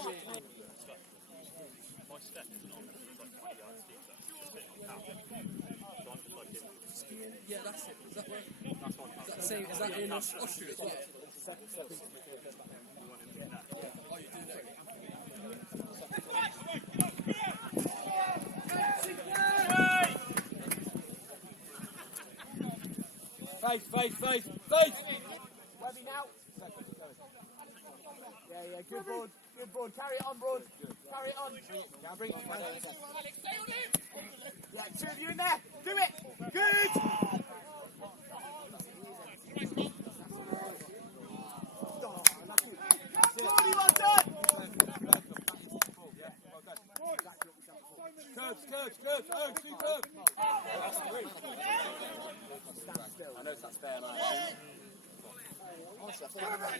My step is not like 20 yards deep, so I'm just like skiing. Yeah, that's it. Is that where? That's what Is that the same? Is that in Austria as well? Oh, you do that. Face! Webby now. Yeah, good board. Carry it on, Broad. Carry it on. Yeah, bring it on. Yeah, two of you in there. Do it. Good. Good. Oh, superb. I know that's fair line. Honestly, I thought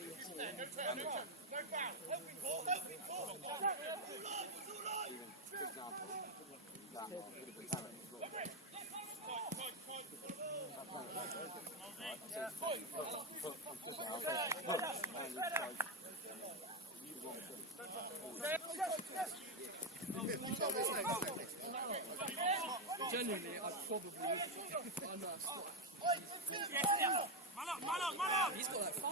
Genuinely, I probably would. I'm not a squat. Man up! He's got like 5.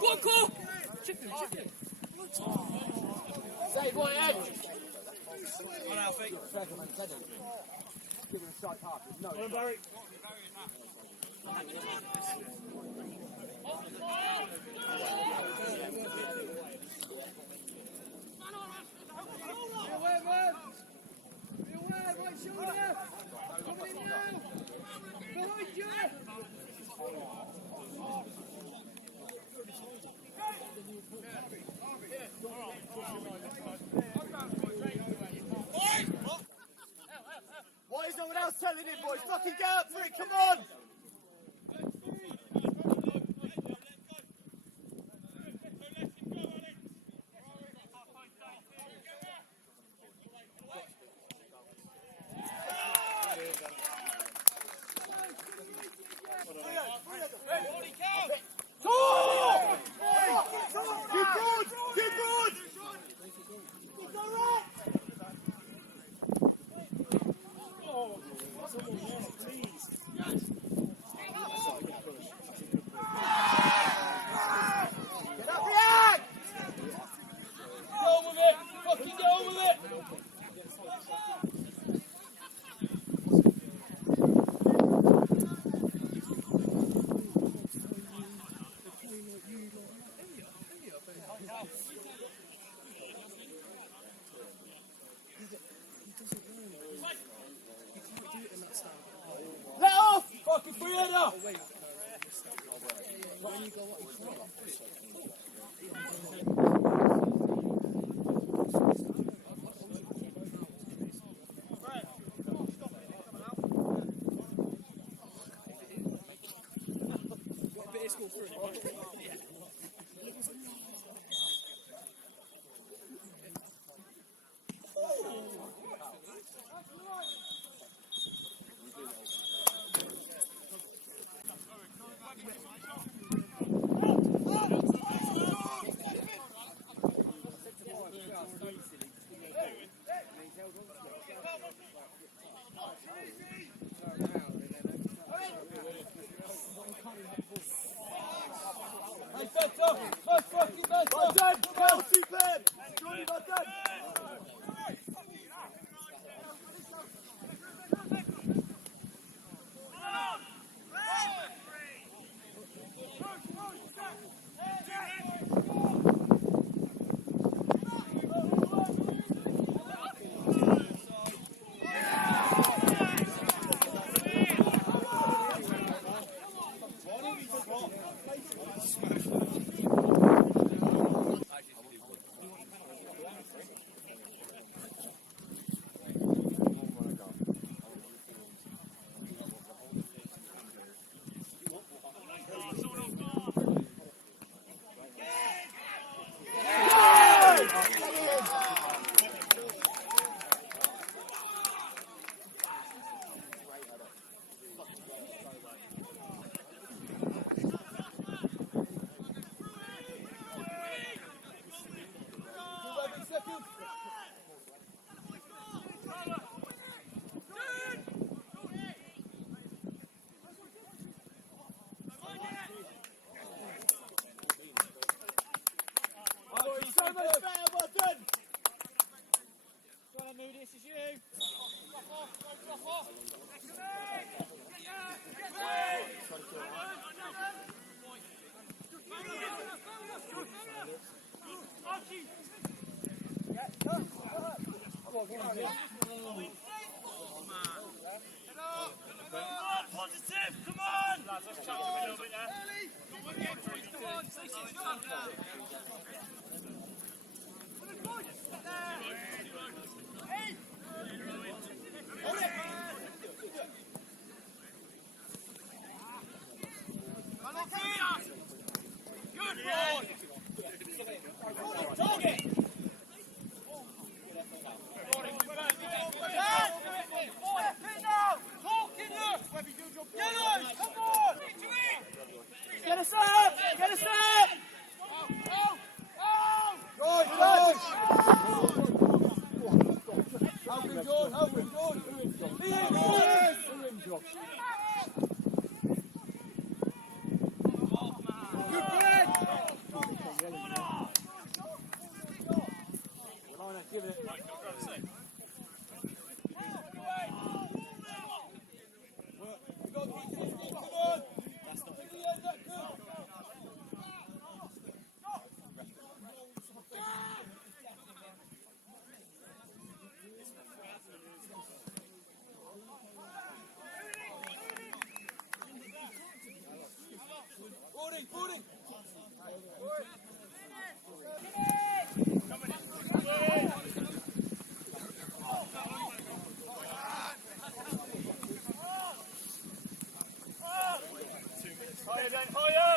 Go on, Cole! Chicken. Save one edge. On our feet. Give him a strike half. No. Barry. Right shoulder! Coming in now! Behind you! Why is no one else telling him, boys? Fucking get up for it, come on! Let off! Fucking free header! Oh, wait. When you go up, This is you. Drop off. Drop off. Positive, come on! Lads, let's chat to him a little bit there. Good boy! Target! Get us up! Get us up! Good, good. Help him, John. Help him, John. Good play. Give it. Boarding. Higher then, higher!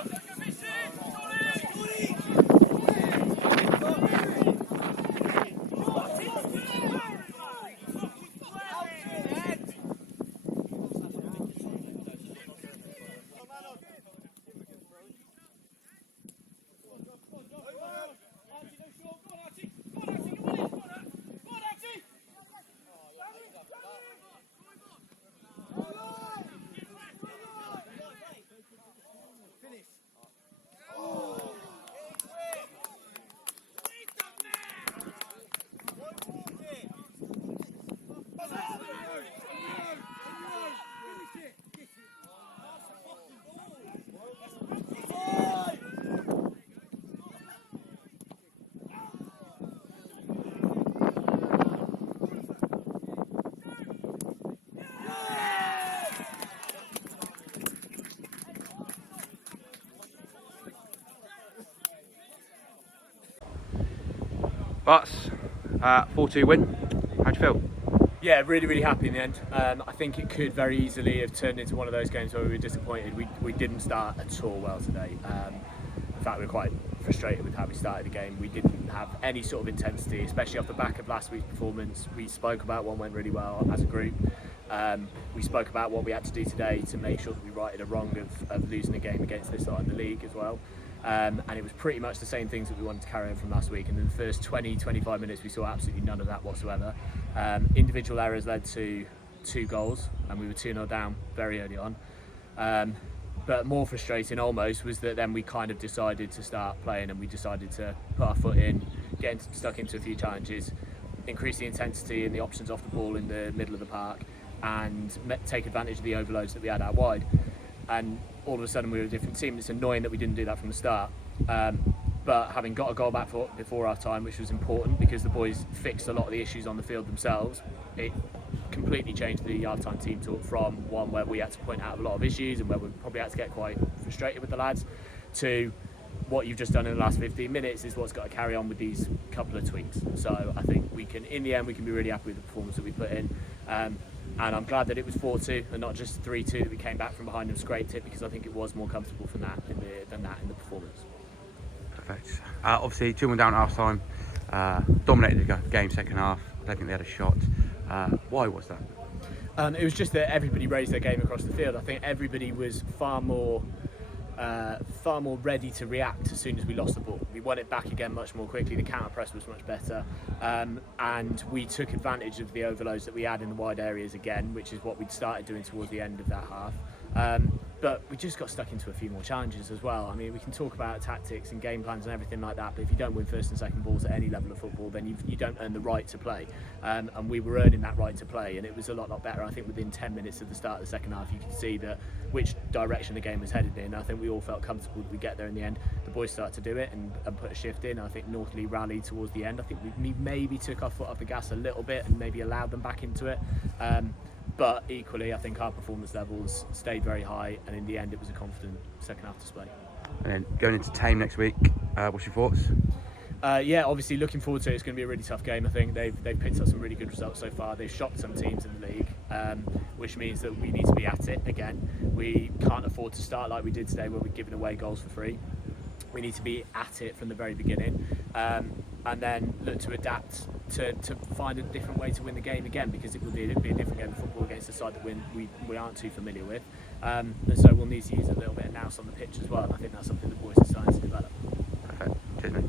But 4-2 win. How'd you feel? Yeah, really happy in the end. I think it could very easily have turned into one of those games where we were disappointed. We didn't start at all well today. In fact, we were quite frustrated with how we started the game. We didn't have any sort of intensity, especially off the back of last week's performance. We spoke about what went really well as a group. We spoke about what we had to do today to make sure that we righted a wrong of losing a game against this side of the league as well. And it was pretty much the same things that we wanted to carry on from last week. And in the first 20-25 minutes, we saw absolutely none of that whatsoever. Individual errors led to 2 goals, and we were 2-0 down very early on. But more frustrating almost was that then we kind of decided to start playing, and we decided to put our foot in, get stuck into a few challenges, increase the intensity and the options off the ball in the middle of the park, and take advantage of the overloads that we had out wide. And all of a sudden we were a different team. It's annoying that we didn't do that from the start. But having got a goal back before half time, which was important because the boys fixed a lot of the issues on the field themselves, it completely changed the half time team talk from one where we had to point out a lot of issues and where we probably had to get quite frustrated with the lads, to what you've just done in the last 15 minutes is what's got to carry on with these couple of tweaks. So I think we can, in the end, we can be really happy with the performance that we put in. And I'm glad that it was 4-2 and not just 3-2, that we came back from behind and scraped it, because I think it was more comfortable than that in the performance. Perfect. Obviously 2-1 down at half time, dominated the game second half. I don't think they had a shot. Why was that? It was just that everybody raised their game across the field. I think everybody was far more ready to react as soon as we lost the ball. We won it back again much more quickly. The counter press was much better, and we took advantage of the overloads that we had in the wide areas again, which is what we'd started doing towards the end of that half. But we just got stuck into a few more challenges as well. I mean, we can talk about tactics and game plans and everything like that, but if you don't win first and second balls at any level of football, then you don't earn the right to play. And we were earning that right to play, and it was a lot better. I think within 10 minutes of the start of the second half, you could see that which direction the game was headed in. I think we all felt comfortable that we get there in the end. The boys started to do it and put a shift in. I think North Leigh rallied towards the end. I think we maybe took our foot off the gas a little bit and maybe allowed them back into it. But equally, I think our performance levels stayed very high, and in the end, it was a confident second half display. And then going into Tame next week, what's your thoughts? Yeah, obviously looking forward to it. It's going to be a really tough game. I think they've picked up some really good results so far. They've shocked some teams in the league, which means that we need to be at it again. We can't afford to start like we did today, where we're giving away goals for free. We need to be at it from the very beginning, and then look to adapt to find a different way to win the game again, because it will be a different game of football against a side that we aren't too familiar with, and so we'll need to use a little bit of nous on the pitch as well. And I think that's something the boys are starting to develop. Perfect. Cheers, mate.